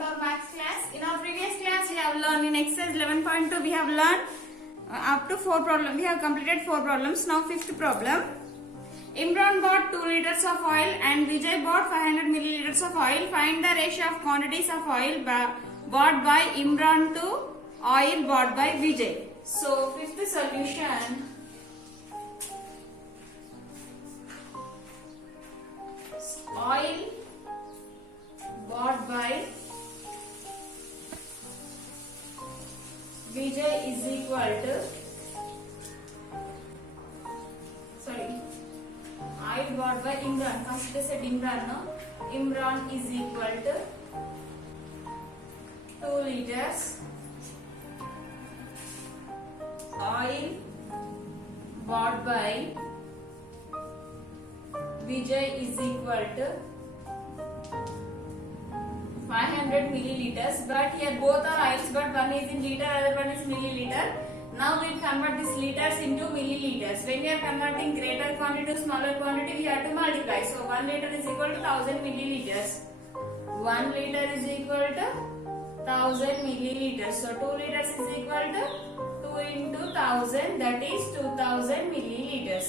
to our maths class. In our previous class, we have learned in exercise 11.2, we have learned up to 4 problems. We have completed 4 problems. Now, fifth problem. Imran bought 2 liters of oil and Vijay bought 500 milliliters of oil. Find the ratio of quantities of oil bought by Imran to oil bought by Vijay. So, fifth solution. Oil bought by Vijay is equal to oil bought by Imran. First they said Imran, no? Imran is equal to 2 liters. Oil bought by Vijay is equal to 500 milliliters, but here both are oils, but one is in liter, other one is milliliter. Now we convert these liters into milliliters. When we are converting greater quantity to smaller quantity, we have to multiply. So 1 liter is equal to 1000 milliliters. 1 liter is equal to 1000 milliliters. So 2 liters is equal to 2 into 1000, that is 2000 milliliters.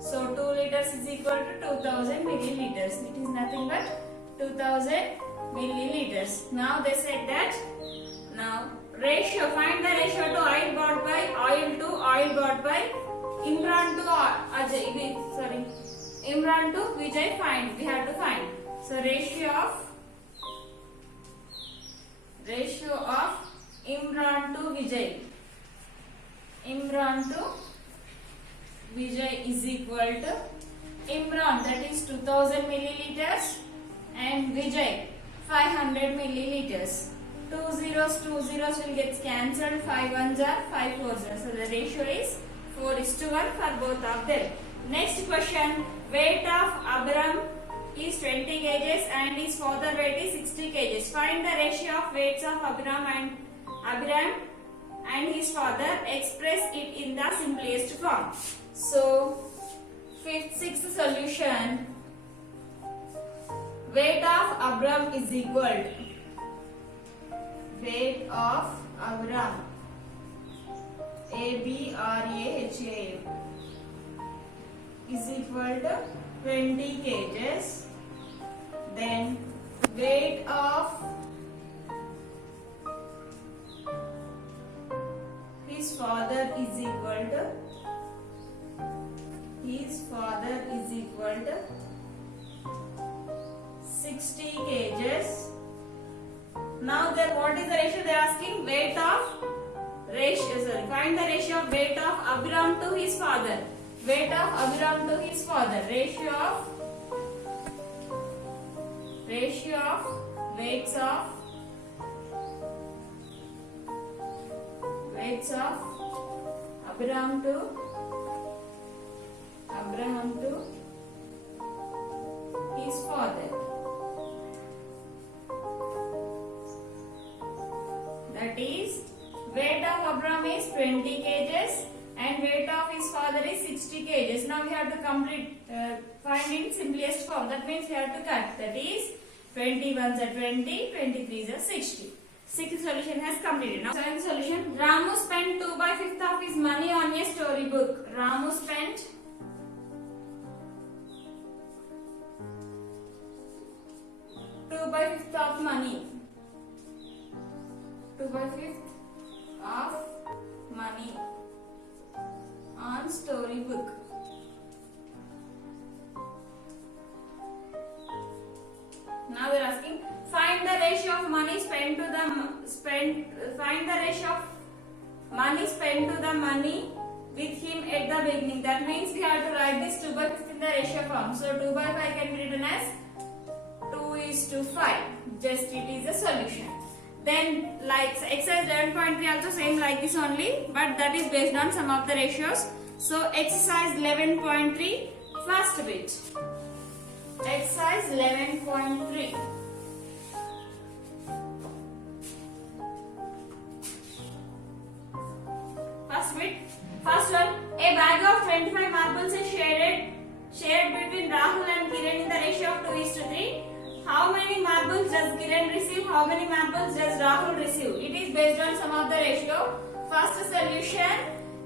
So 2 liters is equal to 2000 milliliters. It is nothing but 2000 milliliters. Now they said that ratio, find the ratio to oil bought by Imran to Imran to Vijay, find. We have to find. So ratio of Imran to Vijay. Imran to Vijay is equal to Imran, that is 2000 milliliters, and Vijay 500 milliliters. 2 zeros will get cancelled. 5 ones are 5 fours are. So the ratio is 4:1 for both of them. Next question. Weight of Abram is 20 kgs and his father weight is 60 kgs. Find the ratio of weights of Abram and his father. Express it in the simplest form. So, sixth solution. Weight of Abram is equal to weight of Abram, Abraham, is equal to 20 kgs. Then weight of his father is equal to 60 kgs. Now what is the ratio they are asking? Find the ratio of weight of Abram to his father. Weight of Abram to his father. Ratio of weights of Abraham to his father. That is, weight of Abraham is 20 kgs and weight of his father is 60 kgs. Now we have to find in simplest form. That means we have to cut. That is 20 ones are 20, 23 are 60. Sixth solution has completed. Now seventh solution. Ramu spent 2/5 of his money on a storybook. Ramu spent 2/5 of money. 2/5 of money on storybook. Now we are asking, find the ratio of money spent to the money with him at the beginning. That means we have to write this 2/5 in the ratio form. So 2/5 can be written as 2:5. Just it is a solution. Then like exercise 11.3 also same like this only, but that is based on some of the ratios. So exercise 11.3, first bit. Exercise 11.3. First one, a bag of 25 marbles is shared between Rahul and Kiran in the ratio of 2:3. how many marbles does Kiran receive? How many marbles does Rahul receive? It is based on sum of the ratio. First solution,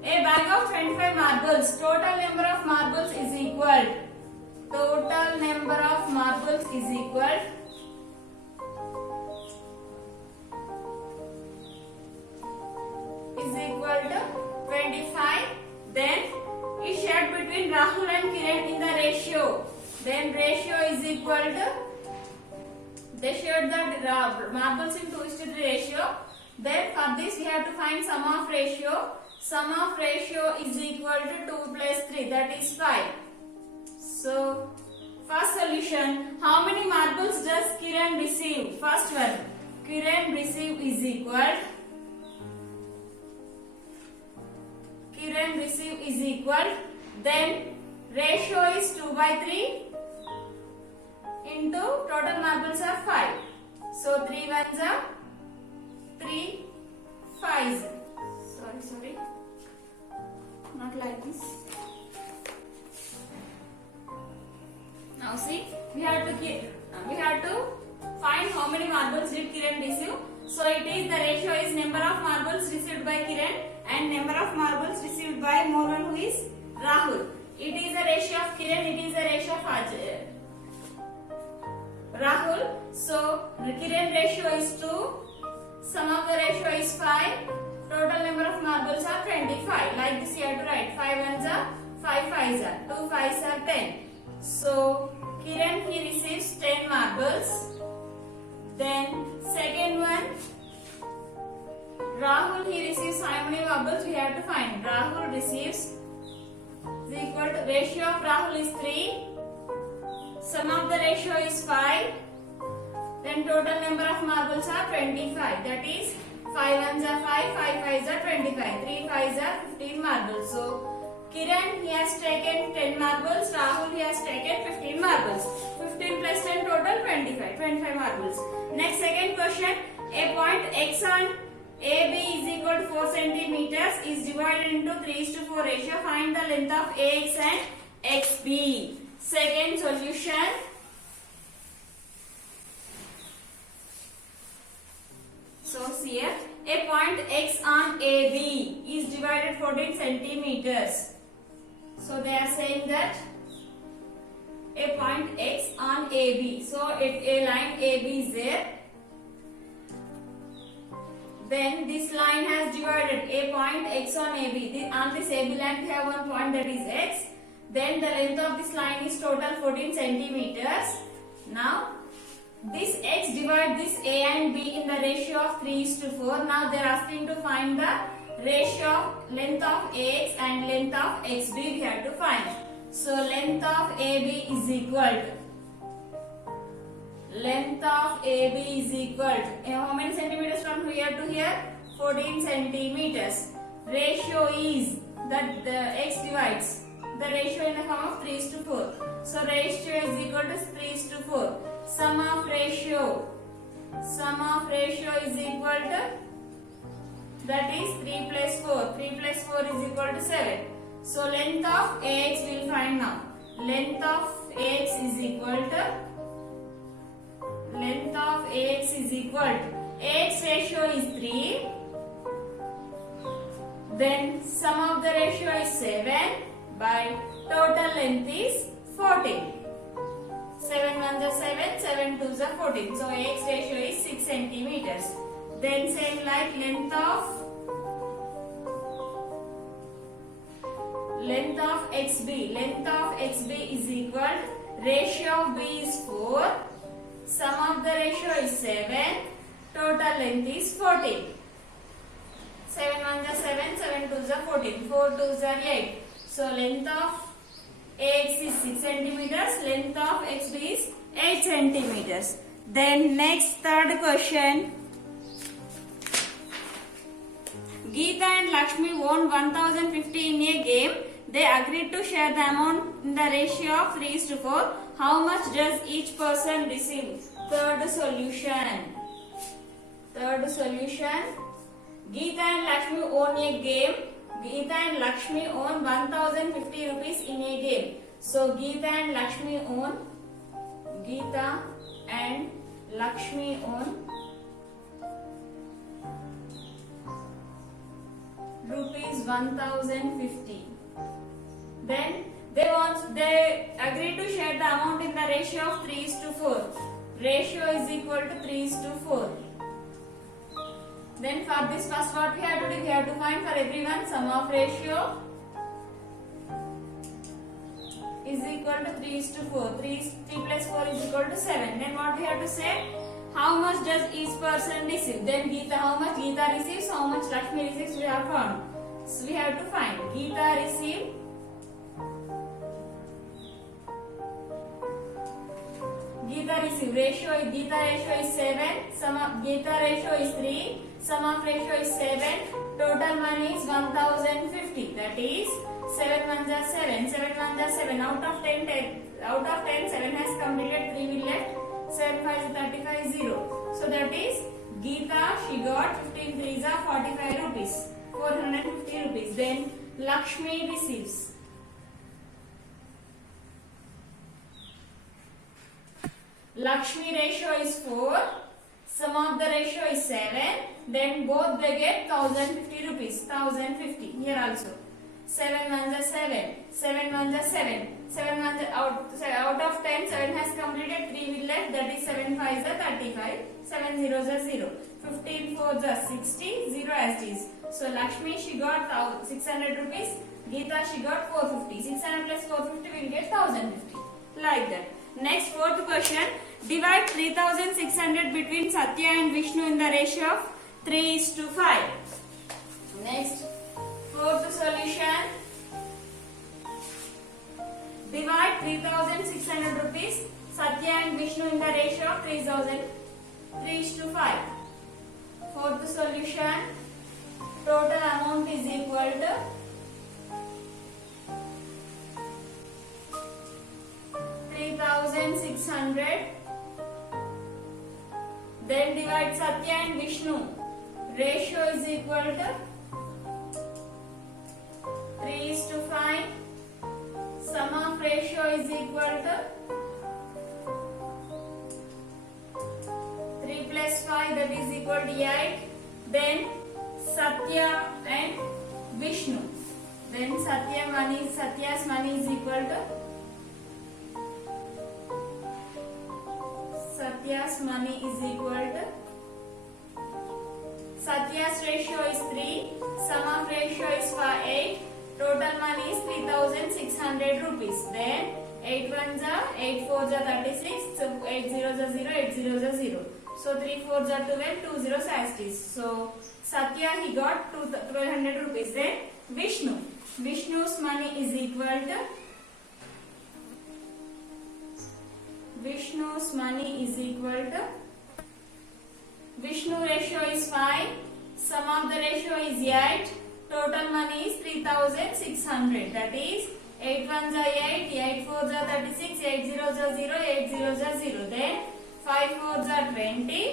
a bag of 25 marbles. Total number of marbles is equal. Total number of marbles is equal. Is equal to 25. Then is shared between Rahul and Kiran in the ratio. Then ratio is equal to, they shared the marbles in 2:3 ratio. Then for this we have to find sum of ratio. Sum of ratio is equal to 2 plus 3, that is 5. So first solution, how many marbles does Kiran receive? First one, Kiran receive is equal. Kiran receive is equal. Then ratio is 2 by 3 into total marbles are 5. So 3 ones are 3 5s. Sorry. Not like this. Now see, we have to find how many marbles did Kiran receive. So it is, the ratio is number of marbles received by Kiran and number of marbles received by more one, who is Rahul. It is the ratio of Kiran, it is the ratio of Rahul. So Kiran ratio is 2, sum of the ratio is 5, total number of marbles are 25. Like this you have to write, 5 ones are 5 5s are, 2 5s are 10. So Kiran, he receives 10 marbles. Then second one, Rahul, he receives how many marbles we have to find. Rahul receives is equal to, ratio of Rahul is 3, sum of the ratio is 5, then total number of marbles are 25, that is 5 ones are 5, 5 5s are 25, 3 5s are 15 marbles. So Kiran, he has taken 10 marbles, Rahul, he has taken 15 marbles. 15 plus 10 total 25 marbles. Next, second question, a point X on AB is equal to 4 centimeters is divided into 3:4 ratio. Find the length of AX and XB. Second solution. So here, a point X on AB is divided 14 centimeters. So they are saying that a point X on AB. So a line AB is there. Then this line has divided a point X on AB. On this AB line we have one point, that is X. Then the length of this line is total 14 centimeters. Now this X divide this A and B in the ratio of 3:4. Now they are asking to find the ratio of length of AX and length of XB we have to find. So length of AB is equal to, length of AB is equal to, how many centimeters from here to here? 14 centimeters. Ratio is that the X divides the ratio in the form of 3:4. So ratio is equal to 3:4. Sum of ratio is equal to, that is 3 plus 4. 3 plus 4 is equal to 7. So length of AX we will find now. Length of AX is equal to, length of AX is equal to, AX ratio is 3. Then sum of the ratio is 7 by total length is 14. 7 ones are 7, 7 twos are 14. So AX ratio is 6 centimeters. Then same like length of XB. Length of XB is equal, ratio of B is 4, sum of the ratio is 7, total length is 14. 7 ones are 7, 7 twos are 14, 4 twos are 8. So length of AX is 6 centimeters, length of XB is 8 centimeters. Then next, third question. Geeta and Lakshmi won 1050 in a game. They agreed to share the amount in the ratio of 3:4. How much does each person receive? Third solution. Geeta and Lakshmi own a game. Geeta and Lakshmi own 1050 rupees in a game. So Geeta and and Lakshmi own rupees 1050. Then they agree to share the amount in the ratio of 3:4. Ratio is equal to 3:4. Then for this first what we have to do, we have to find for everyone sum of ratio is equal to 3:4. 3 plus 4 is equal to 7. Then what we have to say? How much does each person receive? Then Geeta, how much Geeta receives, how much Lakshmi receives, we have found. So we have to find. Geeta receive ratio is 7. Sum of Geeta ratio is 3. Sum of ratio is 7. Total money is 1050. That is 7 ones are 7. 7 ones are 7. Out of 10, 7 has completed. 3 will left. 7 5 is 35 0. So that is Geeta, she got 15 3s are 45 rupees. 450 rupees. Then Lakshmi receives. Lakshmi ratio is 4. Sum of the ratio is 7. Then both they get 1050 rupees. 1050. Here also. 7 ones are 7. 7 ones are 7. 7 ones are out of 10, 7 has completed. 3 will left. That is 7 5s are 35. 7 zeros are 0. 15 4s are 60. 0 as it is. So Lakshmi she got 600 rupees. Geeta she got 450. 600 plus 450 will get 1050. Like that. Next fourth question. Divide 3600 between Satya and Vishnu in the ratio of 3:5. Next fourth solution. Divide 3600 rupees Satya and Vishnu in the ratio of 3:5. Fourth solution. Total amount is equal to 3600. Then divide Satya and Vishnu. Ratio is equal to 3:5. Sum of ratio is equal to 3 plus 5, that is equal to 8. Then Satya and Vishnu. Then Satya's money is equal to Satya's ratio is 3. Sum of ratio is 8. Total money is 3600 rupees. Then 8 ones are 8 4s are 36. So 8 zeros are 0. 8 zeros are 0. So 3 4s are 12. 2 zeros as it is. So Satya he got 1200 rupees. Then Vishnu's money is equal to Vishnu ratio is 5. Sum of the ratio is 8. Total money is 3600. That is 8 ones are 8. 8 4s are 36. 8 zeros are 0. 8 zeros are 0. Then 5 4s are 20.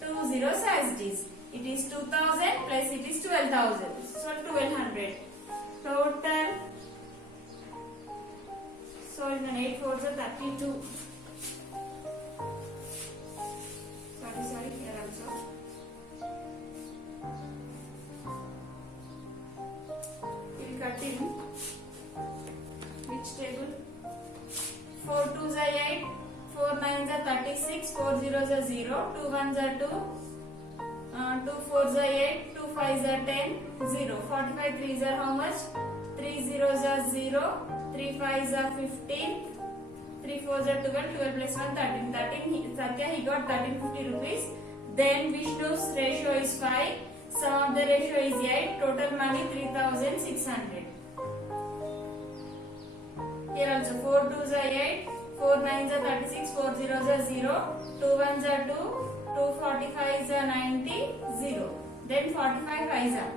2 zeros as it is. It is 2000 plus it is 12,000. So 1200. Total. So 8 4s are 32. Sorry, here also. We'll cut in. Which table? 4 2s are 8, 4 9s are 36, 4 zeros are 0, 2 1s are 2, 2 4s are 8, 2 5s are 10, 0. 45 3s are how much? 3 zeros are 0, 3 5s are 15. 3 4s are 12, 12 plus 1 13. Satya he got 1350 rupees. Then Vishnu's ratio is 5. Sum of the ratio is 8. Total money 3600. Here also 4 2s are 8. 4 9s are 36. 4 zeros are 0. 2 1s are 2. 2 45s are 90. 0. Then 45 5s are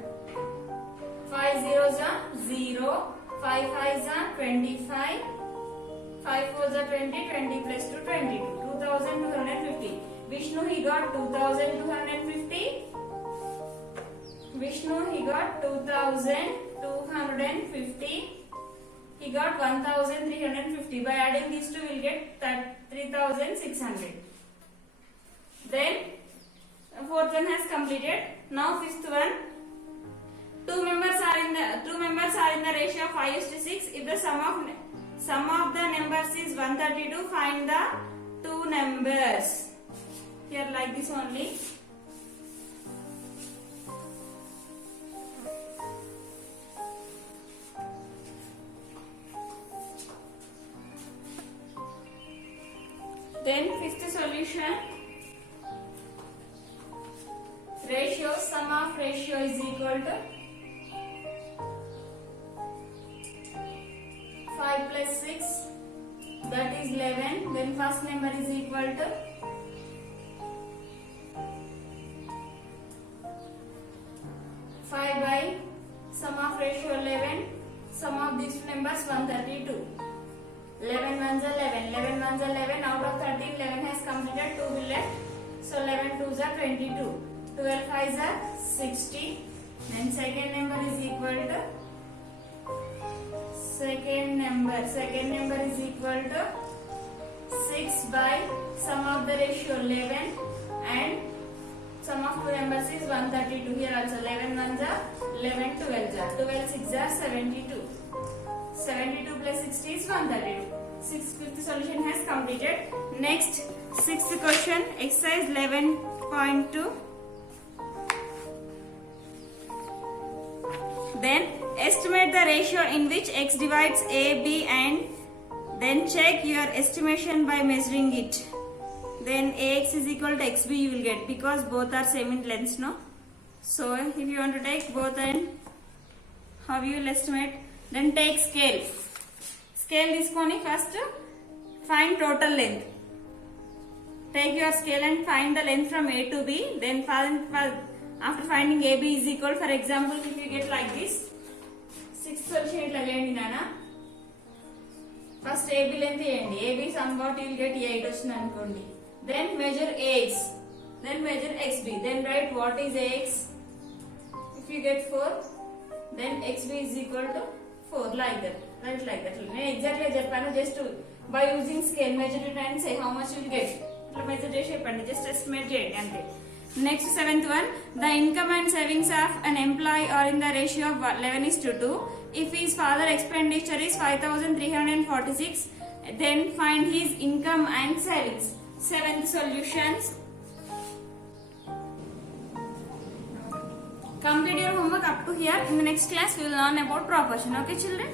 5 zeros are 0. 5 5s are 25. 5 4s are 20, 20 plus 2, 22. 2250. Vishnu he got 2250. He got 1350. By adding these two, we will get 3600. Then fourth one has completed. Now fifth one. Two members are in the ratio of 5:6. If the sum of the numbers is 132, find the two numbers. Here like this only. Then fifth solution. Ratio, sum of ratio is equal to 5 plus 6, that is 11. Then first number is equal to 5 by sum of ratio 11, sum of these numbers 132. 11 ones are 11, 11 ones are 11, out of 13, 11 has completed, 2 will left, so 11 twos are 22, 12 fives are 60, then second number is equal to, second number is equal to 6 by sum of the ratio 11 and sum of two numbers is 132, here also 11 ones are 11, 12s are, 12 6 are 72. 72 plus 60 is 132. Fifth solution has completed. Next, sixth question, exercise 11.2. Then estimate the ratio in which x divides a, b, and then check your estimation by measuring it. Then ax is equal to xb you will get, because both are same in length, no? So if you want to take both, and how you will estimate? Then take scale. Scale తీసుకొని first find total length. Take your scale and find the length from A to B. Then after finding AB is equal, for example, if you get like this, sixth solution itla చేయండి నానా. First AB length చేయండి. AB somewhat you will get 8 వచ్చింది అనుకోండి. Then measure AX. Then measure XB. Then write what is AX. If you get 4, then XB is equal to 4, like that. Right, like that. నేను exactly చెప్పాను, just by using scale measure it and say how much will get. ఇట్లా measure చేసి చెప్పండి, just estimate చేయండి అంతే. Next seventh one, the income and savings of an employee are in the ratio of 11:2. If his father expenditure is 5,346, then find his income and savings. Seventh solutions. Complete your homework up to here. In the next class we will learn about proportion. Okay children?